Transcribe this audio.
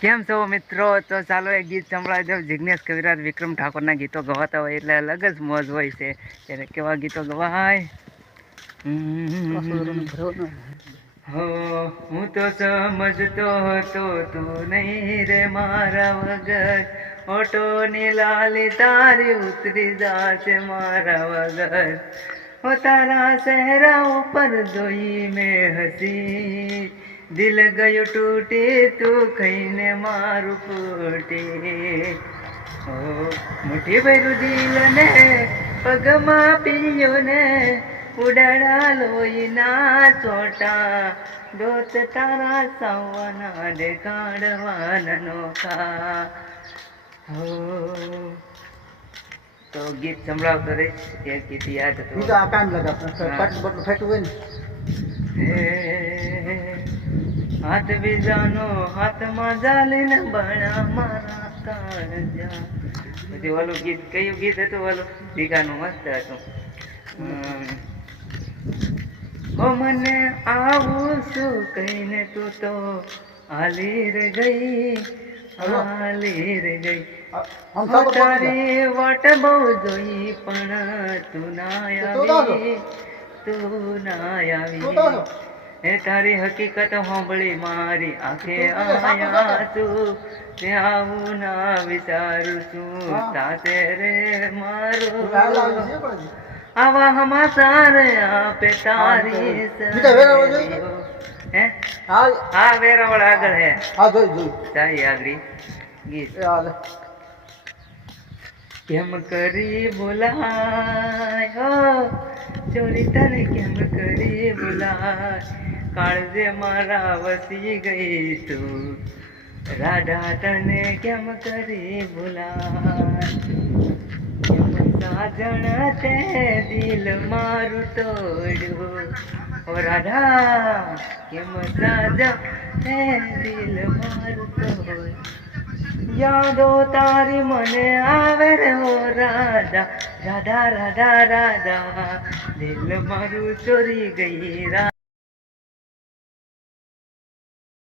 કેમ છો મિત્રો? તો ચાલો એક ગીત સંભળાવી દઉં. જિગ્નેશ કવિરાજ, વિક્રમ ઠાકોરના ગીતો ગવાતા હોય એટલે અલગ જ મોજ હોય છે. ત્યારે કેવા ગીતો ગવાય. હો હું તો સમજતો હતો તું નહીં રે મારા વગર, ઓટોની લાલી તારી ઉતરી જાશે મારા વગર. હો તારા ચહેરા ઉપર જોઈ મેં હસી, દિલ ગયું તૂટી તું કહીને મારું ફૂટી. ઓ મુઠ્ઠી ભર્યું દિલ ને પગમાં પીયો ને, ઉડાડા લોહીના ચોટા, દોત તારા સાવના દેખાડવાના નોખા. હો તો ગીત સંભળાવતો રહીશ. એક ગીત યાદ હતું. હાથ બીજાનો હાથમાં જાલીને બણા મારા કાળજા. પછી ઓલું ગીત કયું ગીત હતું? ઓલું દીઘાનું મસ્ત હતું. હો મને આવું શું કહીને તું તો હાલી રે ગઈ, હાલી રે ગઈ. તારી વાટ બહુ જોઈ પણ તું ના આવી, તું ના આવી. એ તારી હકીકત સાંભળી મારી આંખે આયા તું, તે આવું ના વિચારું છું તાતે રે મારું. આવા સમાચાર આપે તારી હે? હા વેરાવળ આગળ હે. તારી આગળ ગીત. કેમ કરી બોલાય હો ચોરી તને, કેમ કરી બોલાય, કાળજે મારા વસી ગઈ તું રાધા, તને કેમ કરી બોલાય. સાજણ તે દિલ મારું તોડ્યું, ઓ રાધા કેમ સાજણ તે દિલ મારું તોડ્યું. યાદો તારી મને આવે રે ઓ રાધા, રાધા રાધા રાધા, દિલ મારું ચોરી ગઈ.